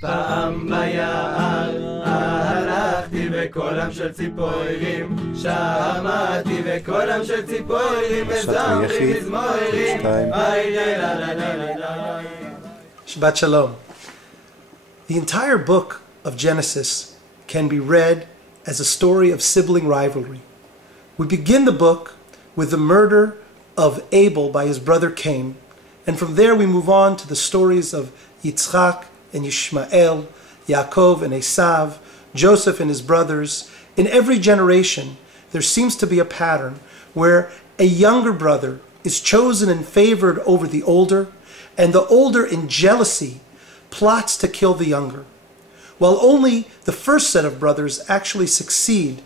פעם ביער הלכתי וקולם של ציפורים שמעתי וקולם של ציפורים מזמרים מזמורים Shabbat Shalom. The entire book of Genesis can be read as a story of sibling rivalry. We begin the book with the murder of Abel by his brother Cain, and from there we move on to the stories of Yitzchak and Yishmael, Yaakov and Esav, Joseph and his brothers. In every generation, there seems to be a pattern where a younger brother is chosen and favored over the older, and the older in jealousy plots to kill the younger. While only the first set of brothers actually succeed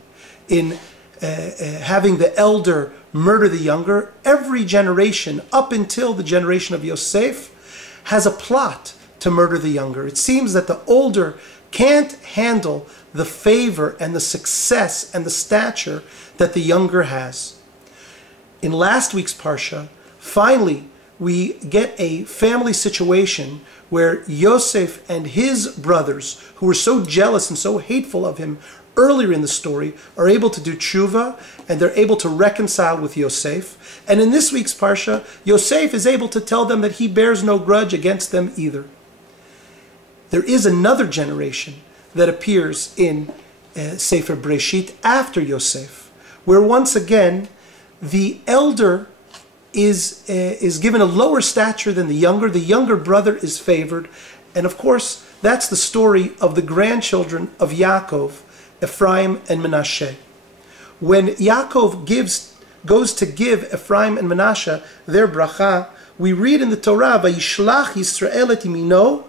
in having the elder murder the younger, every generation, up until the generation of Yosef, has a plot to murder the younger. It seems that the older can't handle the favor and the success and the stature that the younger has. In last week's Parsha, finally, we get a family situation where Yosef and his brothers, who were so jealous and so hateful of him earlier in the story, are able to do tshuva, and they're able to reconcile with Yosef. And in this week's Parsha, Yosef is able to tell them that he bears no grudge against them either. There is another generation that appears in Sefer Breshit after Yosef, where once again the elder is given a lower stature than the younger brother is favored, and of course that's the story of the grandchildren of Yaakov, Ephraim and Menashe. When Yaakov goes to give Ephraim and Menashe their bracha, we read in the Torah, "Vayishlach Yisrael et yimino,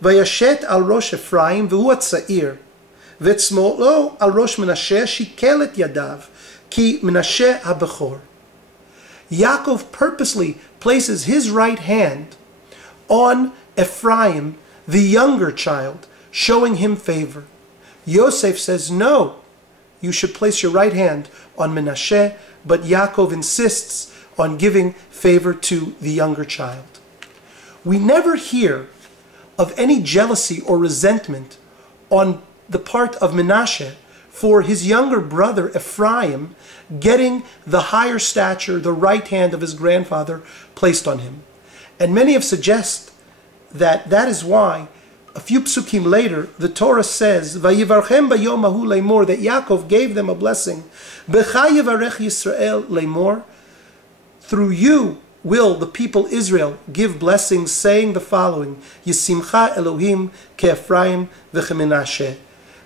vayashet al rosh Ephraim v'hu hatzair, v'etzmolo al rosh Menashe shikel et yadav, ki Menashe habechor." Yaakov purposely places his right hand on Ephraim, the younger child, showing him favor. Yosef says, no, you should place your right hand on Menashe, but Yaakov insists on giving favor to the younger child. We never hear of any jealousy or resentment on the part of Menashe for his younger brother Ephraim getting the higher stature, the right hand of his grandfather placed on him. And many have suggested that that is why a few psukim later the Torah says, "Vayivarchem bayom ahu leimor," that Yaakov gave them a blessing. "Becha yivarech Yisrael leimor," through you will the people Israel give blessings, saying the following: "Yisimcha Elohim ke'Ephraim v'chemenashe."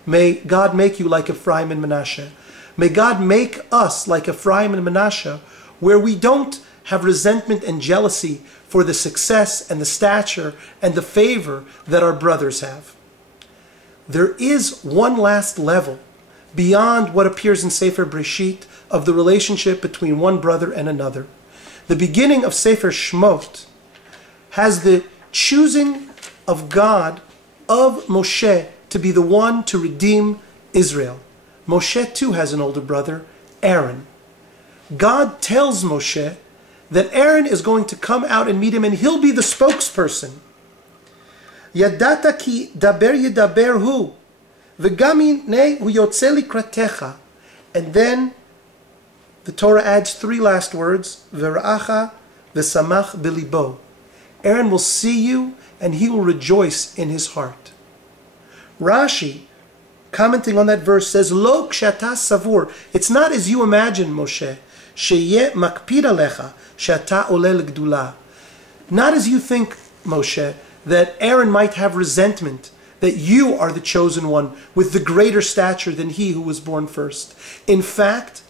May God make you like Ephraim and Menashe. May God make us like Ephraim and Menashe, where we don't have resentment and jealousy for the success and the stature and the favor that our brothers have. There is one last level beyond what appears in Sefer Breshit of the relationship between one brother and another. The beginning of Sefer Shmot has the choosing of God of Moshe to be the one to redeem Israel. Moshe too has an older brother, Aaron. God tells Moshe that Aaron is going to come out and meet him, and he'll be the spokesperson. Yadata ki daber yedaber hu, v'gam hinei hu yotze likratecha. And then the Torah adds three last words, v'ra'acha v'samach b'libo. Aaron will see you, and he will rejoice in his heart. Rashi, commenting on that verse, says, Lo kshata savur. It's not as you imagine, Moshe. Sheyeh makpid alecha, shata ole l'gdula. Not as you think, Moshe, that Aaron might have resentment, that you are the chosen one with the greater stature than he who was born first. In fact,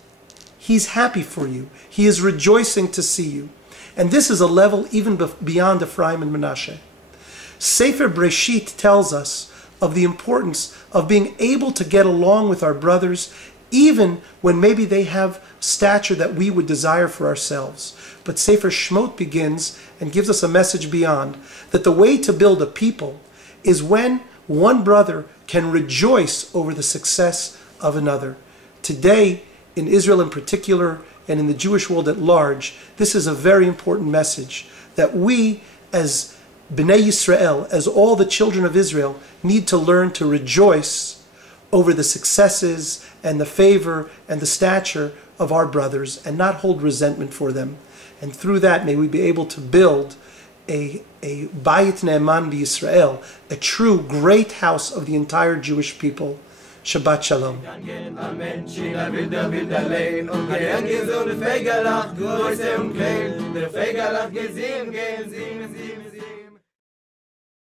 he's happy for you. He is rejoicing to see you. And this is a level even beyond Ephraim and Menashe. Sefer Breshit tells us of the importance of being able to get along with our brothers, even when maybe they have stature that we would desire for ourselves. But Sefer Shmot begins and gives us a message beyond, that the way to build a people is when one brother can rejoice over the success of another. Today, in Israel in particular, and in the Jewish world at large, this is a very important message, that we as Bnei Yisrael, as all the children of Israel, need to learn to rejoice over the successes and the favor and the stature of our brothers and not hold resentment for them. And through that, may we be able to build a Bayit Ne'eman B'Yisrael, a true great house of the entire Jewish people. Shabbat Shalom. Amen. China wilder allein und gern gesund Fegerlach, Größe und Klein, der Fegerlach gesehen, gehen, singen,